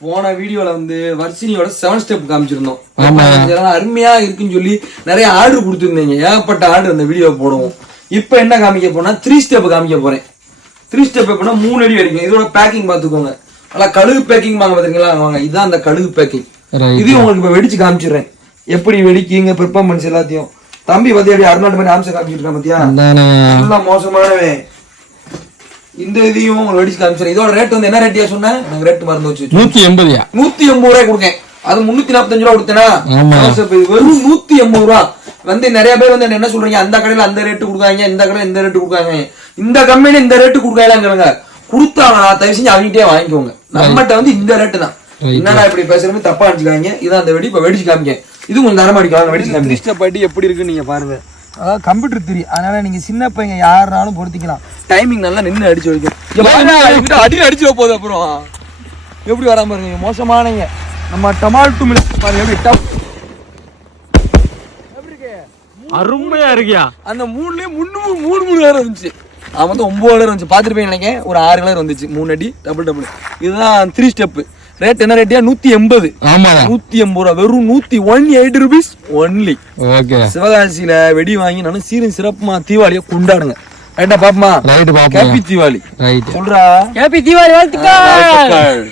போன வீடியோல வந்து வர்ஷினியோட 7 ஸ்டெப் காமிச்சிருந்தோம். அருமையா இருக்குன்னு சொல்லி நிறைய ஆர்டர் கொடுத்துருந்தீங்க. ஏகப்பட்ட ஆர்டர் அந்த வீடியோ போடுவோம். இப்ப என்ன காமிக்க போனா 3 ஸ்டெப் காமிக்க போறேன். 3 ஸ்டெப் எப்படின்னா 3 அடி வரைக்கும். இதோட பேக்கிங் பாத்துக்கோங்க. நல்லா கழுகு பேக்கிங் வாங்க பாத்தீங்களா, வாங்க இதுதான் அந்த கழுகு பேக்கிங். இது உங்களுக்கு இப்ப வெடிச்சு காமிச்சிடுறேன். எப்படி வெடிக்கீங்க பெர்ஃபார்மன்ஸ் எல்லாத்தையும். தம்பி பத்தி எப்படி அருணாட்டு மாதிரி ஆம்சம் காமிச்சிருக்கான் பாத்தியா, நல்லா மோசமானவே. இந்த இதையும் உங்களுக்கு வெடிச்சு காமிச்சிடுறேன். இதோட ரேட் வந்து என்ன ரேட்டியா சொன்னேன், எனக்கு ரேட் மறந்து வச்சு 180 ரூபாய் கொடுக்கேன். அது 345 ரூபா கொடுத்தேனா, வெறும் 180 ரூபா. வந்து நிறைய பேர் வந்து என்ன சொல்றீங்க, அந்த கடையில அந்த ரேட்டு கொடுக்காங்க, இந்த கடையில இந்த ரேட்டு கொடுக்காங்க, இந்த கம்பெனி இந்த ரேட்டு கொடுக்காங்க. கொடுத்தாங்க தயவு செஞ்சு அவங்ககிட்டே வாங்கிக்கோங்க. நம்மகிட்ட வந்து இந்த ரேட்டு தான். என்னடா இப்படி பேசுறமே தப்பா அடிச்சுக்காங்க. இதான் அந்த வெடி. இப்ப வெடிச்சு காமிக்க. இது கொஞ்சம் தரமா அடிக்கலாம். வெடிச்சு காமிக்க எப்படி இருக்குன்னு நீங்க பாருங்க. அதாவது கம்ப்யூட்டர் திரி, அதனால நீங்க சின்ன பையன் யாருனாலும் பொறுத்திக்கலாம். டைமிங் நல்லா நின்று அடிச்சு வைக்கும். அடிச்சு போகுது. அப்புறம் எப்படி வராம பாருங்க, மோசமானங்க. நம்ம டொமாட்டோ மில்க் பாருங்க எப்படி டப் அருமையா இருக்கியா. அந்த 3லயே 3 கலர் இருந்துச்சு. அவன் வந்து 9 கலர் இருந்துச்சு. பாத்துருப்பேன் நினைக்கிறேன். ஒரு 6 கலர் வந்துச்சு. 3 அடி டபுள். இதுதான் 3 ஸ்டெப். ரேட் என்ன ரேட்டியா 180. ஆமா 180 ரூபா. வெறும் 180 rupees ஒன்லி. ஓகே. சிவகாசியில வெடி வாங்கி நானும் சீரும் சிறப்புமா தீபாவளியை கொண்டாடுங்க. ரைட்டா பாப்பமா. ரைட் பாப்பா. ஹேப்பி தீபாவளி. ரைட் சொல்றா. ஹேப்பி தீபாவளி வாழ்த்துக்கள்.